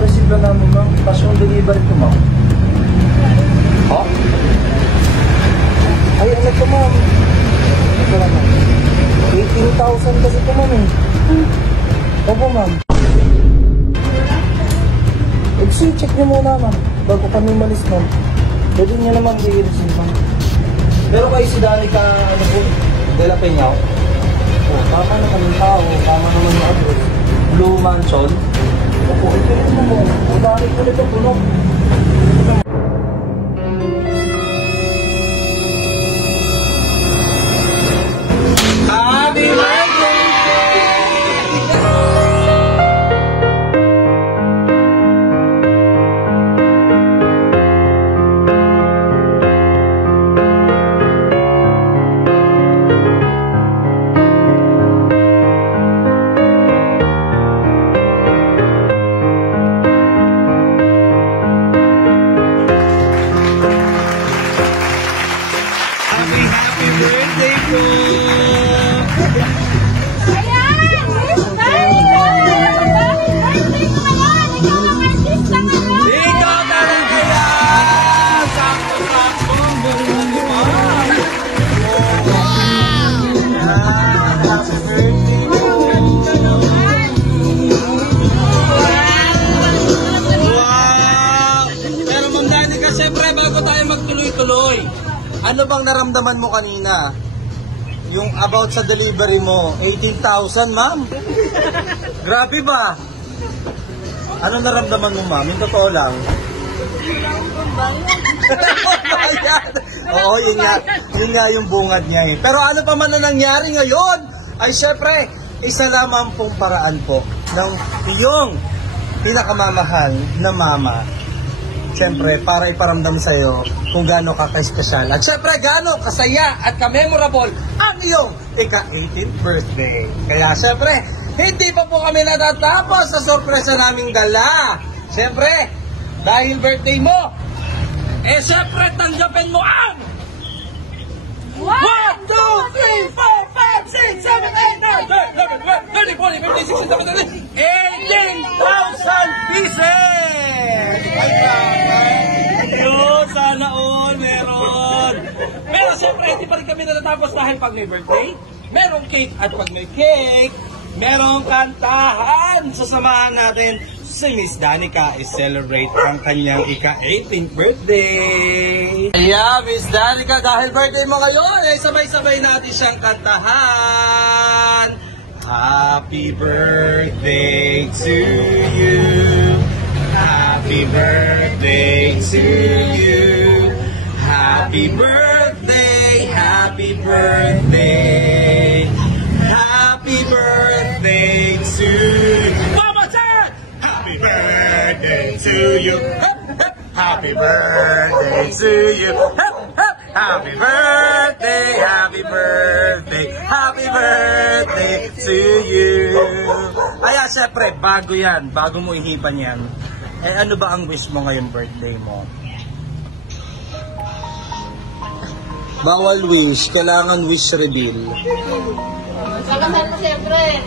receive lang namin, ma'am. Cash on delivery ko, ma'am. Ha? Ay, ano to, ma'am? Ito lang, ma'am. 18,000 kasi ito, ma'am, eh. Opo, ma'am. Check niyo muna, ma'am. Bago kami malis, ma'am. Pwede niyo naman i-receive, ma'am. Pero kayo si Danica, ano po? Dela Peñao? Oh, tama naman yung tao. Tama naman yung address. Blue Mansion? Opo, ito naman mo. O, dahil ko nito, puno. Happy birthday! Happy birthday po! Ayan! Birthday ko ngayon! Ikaw ang artista ngayon! Ikaw talaga yan! Sakto-sakto ang buong lima! Happy birthday po! Wow! Pero Ma'am Danica, siyempre bago tayo magtuloy-tuloy, ano bang naramdaman mo kanina? Yung about sa delivery mo, 18,000, ma'am? Grabe ba? Ano naramdaman mo, ma'am? Yung totoo lang. Oo, yun nga yung bungad niya eh. Pero ano pa man na nangyari ngayon, ay syempre, isa lamang pong paraan po ng iyong pinakamamahal na mama. Siyempre, para iparamdam sa'yo kung gaano ka ka-espesyal. At siyempre, gaano kasaya at ka-memorable ang iyong ika-18th birthday. Kaya siyempre, hindi pa po kami natatapos sa sorpresa naming gala. Siyempre, dahil birthday mo, siyempre, tanggapin mo ang 1, 2, 3, 4, 5, 6, 7, 8, 9, 10, 11, 12, 13, 14, 15, 16, 17, 18,000 pieces! Ayun, sana all meron. Pero siyempre, hindi pa rin kami natatapos dahil pag may birthday, merong cake. At pag may cake, merong kantahan. Sasamahan natin si Miss Danica i-celebrate ang kanyang ika-18th birthday. Yeah, Miss Danica, dahil birthday mo ngayon, ay sabay-sabay natin siyang kantahan. Happy birthday to you. Happy birthday to you. Happy birthday, happy birthday. Happy birthday to you. Mama Chan! Happy birthday to you. Happy birthday to you. Happy birthday, happy birthday, happy birthday to you. Kaya syempre, bago yan, bago mo ihipan yan, ano ba ang wish mo ngayong birthday mo? Bawal wish, kailangan wish reveal. Kakasal mo siyempre.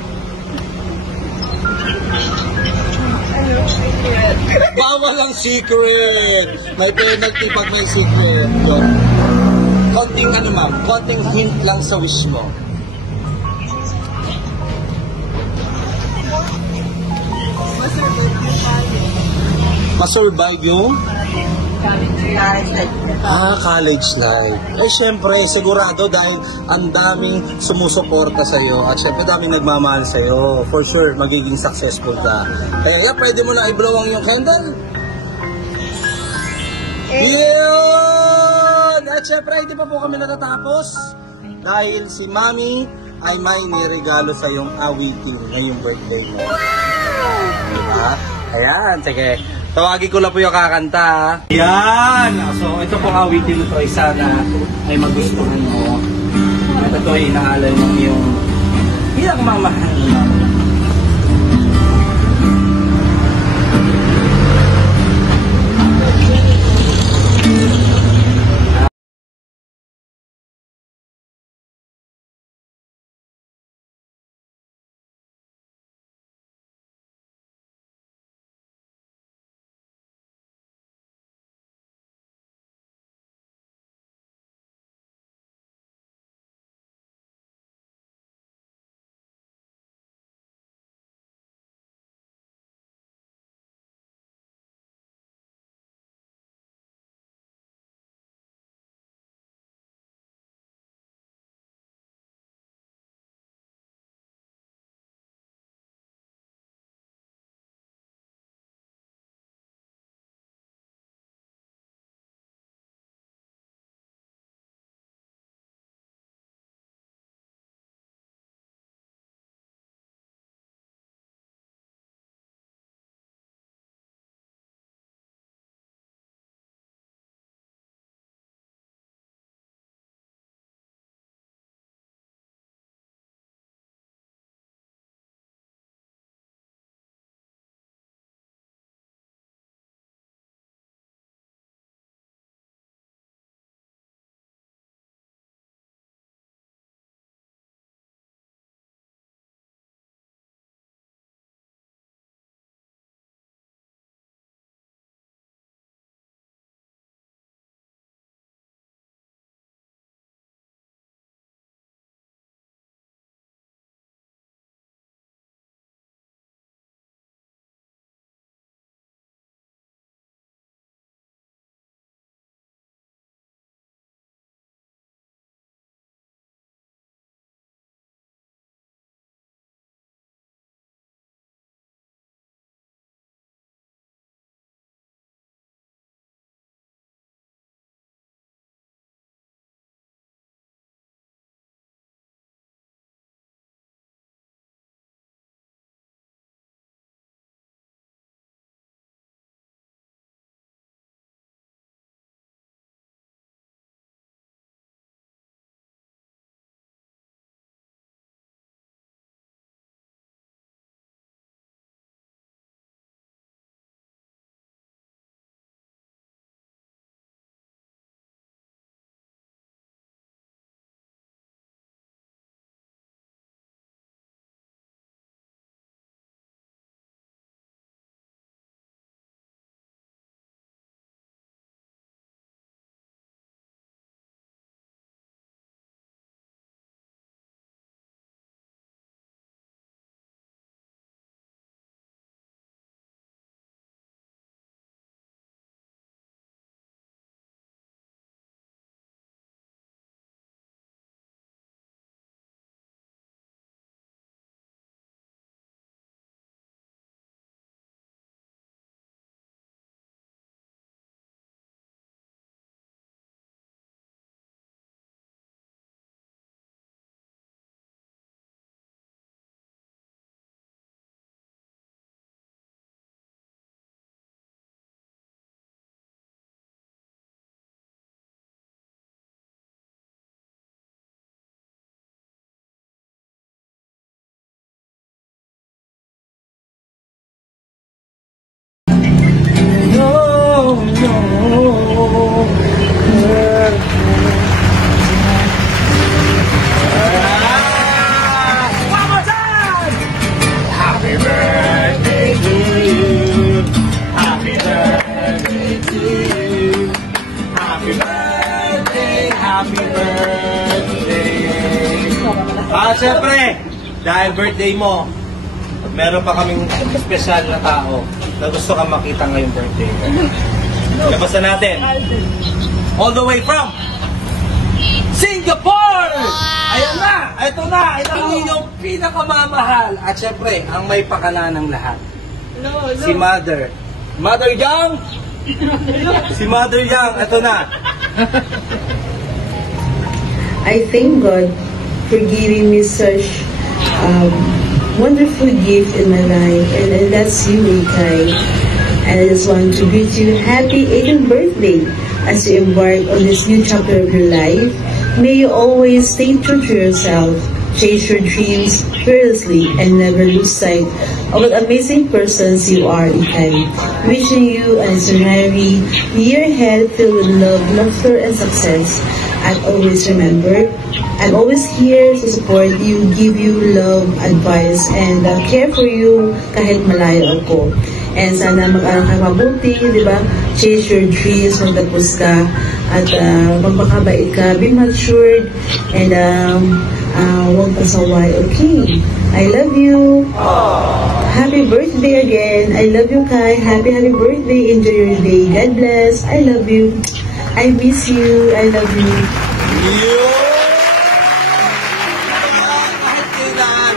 Bawal ang secret! May penalty pag may secret. Konting ano ma'am, konting hint lang sa wish mo. Ma-survive yung? College life. Syempre, sigurado dahil ang daming sumusuporta sa'yo at syempre daming nagmamahal sa'yo. For sure, magiging successful ka. Kaya pwede mo na i-blow ang yung candle. Yun! At syempre, hindi pa po kami natatapos dahil si Mami ay may niregalo sa iyong awitin ngayong birthday mo. Diba? Ayan, sige. Tawagin ko lang po yung kakanta. Yan! So, ito pong awitin mo ay sana ay magustuhan mo. At ito ay inaalay mo yung pinakamamahal mo. dahil birthday mo, meron pa kaming special na tao na gusto kang makita ngayong birthday. Labas na natin. All the way from Singapore! Ayan na! Ito na! Ito yung pinakamamahal. At syempre, ang may pakala ng lahat. Si Mother. Mother Yang! Si Mother Yang, ito na. I thank God for giving me such wonderful gift in my life, and that's you, Ikay. And I just want to wish you happy 18th birthday as you embark on this new chapter of your life. May you always stay true to yourself, chase your dreams fearlessly, and never lose sight of what amazing persons you are, Ikay. Wishing you an extraordinary year ahead filled with love, laughter, and success. And always remember, I'm always here to support you, give you love, advice, and care for you kahit malayo ako. And sana mag-aral ka mabuti, di ba? Chase your dreams, magtapos ka, at magpakabait ka, be matured, and huwag pasaway, okay? I love you. Happy birthday again. I love you, Kai. Happy birthday. Enjoy your day. God bless. I love you. I miss you. I love you. Kahit kailan,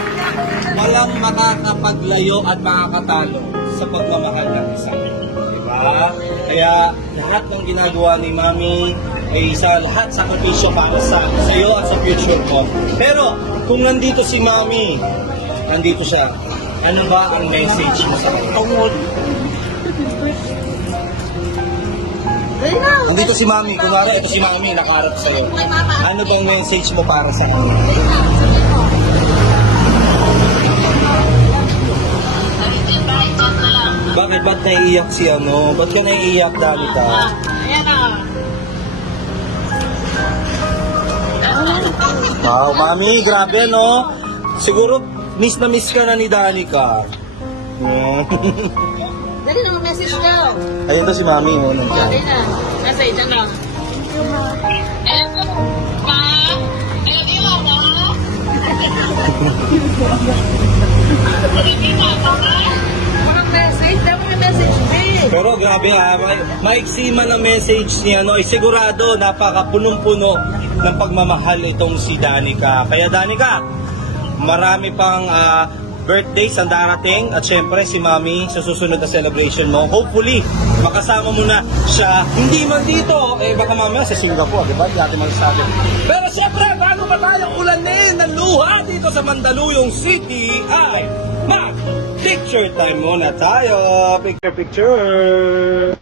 walang makakapaglayo at makakatalo sa pagmamahal ng isa. Diba? Kaya lahat ng ginagawa ni Mami ay isa lahat sakripisyo para sa iyo at sa future mo. Pero kung nandito si Mami, nandito siya, ano ba ang message mo sa kanya? Nandito si Mami, kunwari ito si Mami, nakaharap sa'yo. Ano bang message mo para sa kanya? Bakit? Ba't naiiyak si ano? Ba't ka naiiyak, Danica? Ayan o. Wow, Mami, grabe no? Siguro miss na miss ka na ni Danica. Dali na mag-message daw. Ayun to si Mami, oh, Dali nandiyan. na. Message, ano? Ma? Hindi mo mo? Walang message? Dapat may message din. Pero grabe ha, maiksi man ang message niya, no? Ay sigurado, napaka-punong-puno ng pagmamahal itong si Danica. Kaya Danica, marami pang birthdays ang darating at syempre si Mami sa susunod na celebration mo. Hopefully, makasama mo na siya. Hindi man dito, eh baka mamaya sa Singapore, di ba? Di natin magsasabi. Pero syempre, bago ba tayo ulanin ng luha dito sa Mandaluyong City, ay mag-picture time muna tayo. Picture.